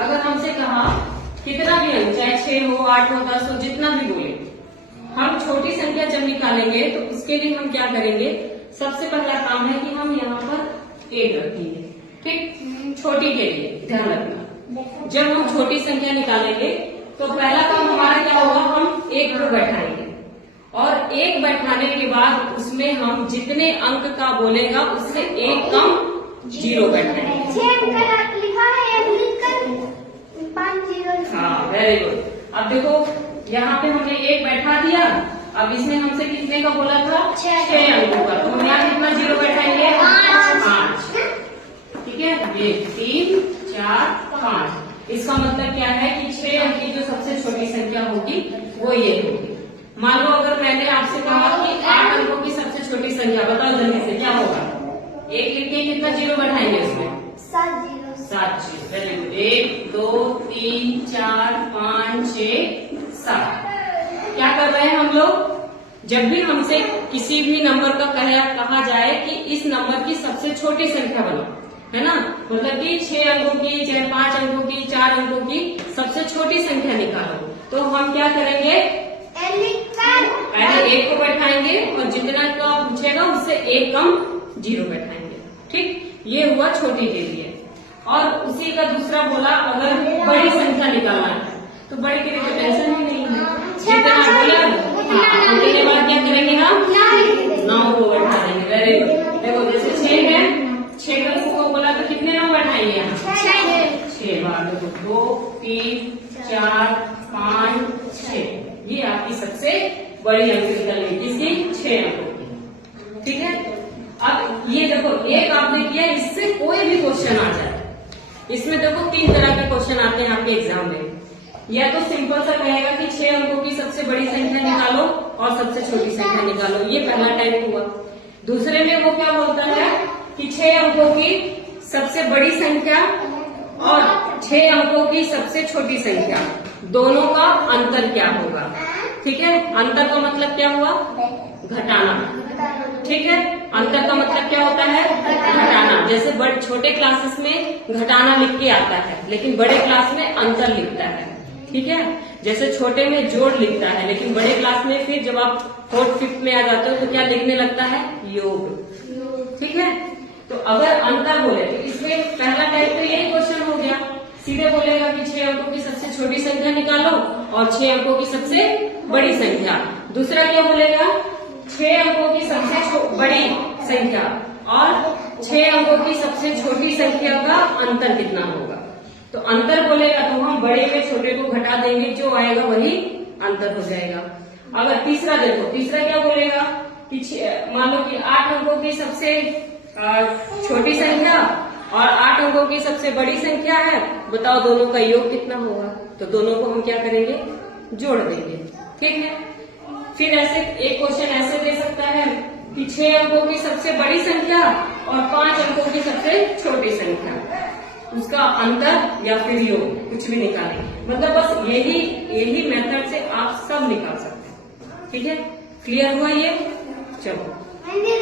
अगर हमसे कहा कितना भी अंक, चाहे 6 हो, 8 हो, 10 हो, जितना भी बोले, हम छोटी संख्या जब निकालेंगे तो उसके लिए हम क्या करेंगे, सबसे पहला काम है कि हम यहाँ पर 1 रखेंगे। ठीक, छोटी के लिए ध्यान रखना, जब हम छोटी संख्या निकालेंगे तो पहला काम हमारा क्या होगा, हम 1 को बैठाएंगे और 1 बैठाने के बाद उसमें हम जितने अंक का बोलेगा उससे 1 कम 0 बैठाएंगे। हाँ, वेरी गुड। अब देखो यहाँ पे हमने 1 बैठा दिया, अब इसमें हमसे कितने का बोला था, 6 अंकों का, तो हम यहाँ कितना 0 बैठाएंगे, 5। ठीक है, ये 3, 4, 5। इसका मतलब क्या है कि 6 अंक की जो सबसे छोटी संख्या होगी वो ये होगी। मान लो अगर मैंने आपसे कहा कि 8 अंकों की सबसे छोटी संख्या बताओ जल्दी से, क्या होगा, 1 लिख के कितना 0 बैठाएंगे उसमें, 7 0। Very good. 1 2 3 4 5 6 7। क्या कर रहे हैं हम लोग, जब भी हमसे किसी भी नंबर का कहा जाए कि इस नंबर की सबसे छोटी संख्या बनाओ, है ना, मतलब कि 6 अंकों की, चाहे 5 अंकों की, 4 अंकों की सबसे छोटी संख्या निकालो, तो हम क्या करेंगे, पहले 1 को बैठाएंगे और जितना का पूछेगा उससे 1 कम 0 बैठाएंगे। ठीक, ये हुआ छोटी के लिए। और उसी का दूसरा बोला, अगर बड़ी संख्या निकालना है तो बड़ी के लिए तो टेंशन ही नहीं है, जितना बोला उतने के बाद क्या करेंगे, हम 9 को बैठा देंगे। Very good. देखो जैसे 6 है, 6 को बोला तो कितने 9 बैठाएंगे यहाँ, 6 बार। देखो 2 3 4 5 6, ये आपकी सबसे बड़ी अंक निकलनी किसकी, 6 अंकों की। ठीक है, अब ये देखो 1 आपने किया, इससे कोई भी क्वेश्चन आ जाए, इसमें देखो 3 तरह के क्वेश्चन आते हैं आपके एग्जाम में। या तो सिंपल सा कहेगा कि 6 अंकों की सबसे बड़ी संख्या निकालो और सबसे छोटी संख्या निकालो, ये पहला टाइप हुआ। दूसरे में वो क्या बोलता है कि 6 अंकों की सबसे बड़ी संख्या और 6 अंकों की सबसे छोटी संख्या, दोनों का अंतर क्या होगा। ठीक है, अंतर का मतलब क्या हुआ, घटाना। ठीक है, अंतर का मतलब क्या होता है, घटाना। जैसे छोटे क्लासेस में घटाना लिख के आता है, लेकिन बड़े क्लास में अंतर लिखता है। ठीक है, जैसे छोटे में जोड़ लिखता है, लेकिन बड़े क्लास में फिर जब आप 4th 5th में आ जाते हो तो क्या लिखने लगता है, योग। ठीक है, तो अगर अंतर बोले तो इसमें पहला टाइप तो यही क्वेश्चन हो गया, सीधे बोलेगा कि 6 अंकों की सबसे छोटी संख्या निकालो और 6 अंकों की सबसे बड़ी संख्या। दूसरा क्या बोलेगा, 6 अंकों की सबसे बड़ी संख्या और 6 अंकों की सबसे छोटी संख्या का अंतर कितना होगा। तो अंतर बोलेगा तो हम बड़े में छोटे को घटा देंगे, जो आएगा वही अंतर हो जाएगा। अगर तीसरा देखो, तीसरा क्या बोलेगा कि मान लो कि 8 अंकों की सबसे छोटी संख्या और 8 अंकों की सबसे बड़ी संख्या है, बताओ दोनों का योग कितना होगा। तो दोनों को हम क्या करेंगे, जोड़ देंगे। ठीक है, फिर ऐसे एक क्वेश्चन ऐसे दे सकता है कि 6 अंकों की सबसे बड़ी संख्या और 5 अंकों की सबसे छोटी संख्या, उसका अंतर या फिर योग, कुछ भी निकालें। मतलब बस यही मेथड से आप सब निकाल सकते हैं। ठीक है, क्लियर हुआ ये, चलो।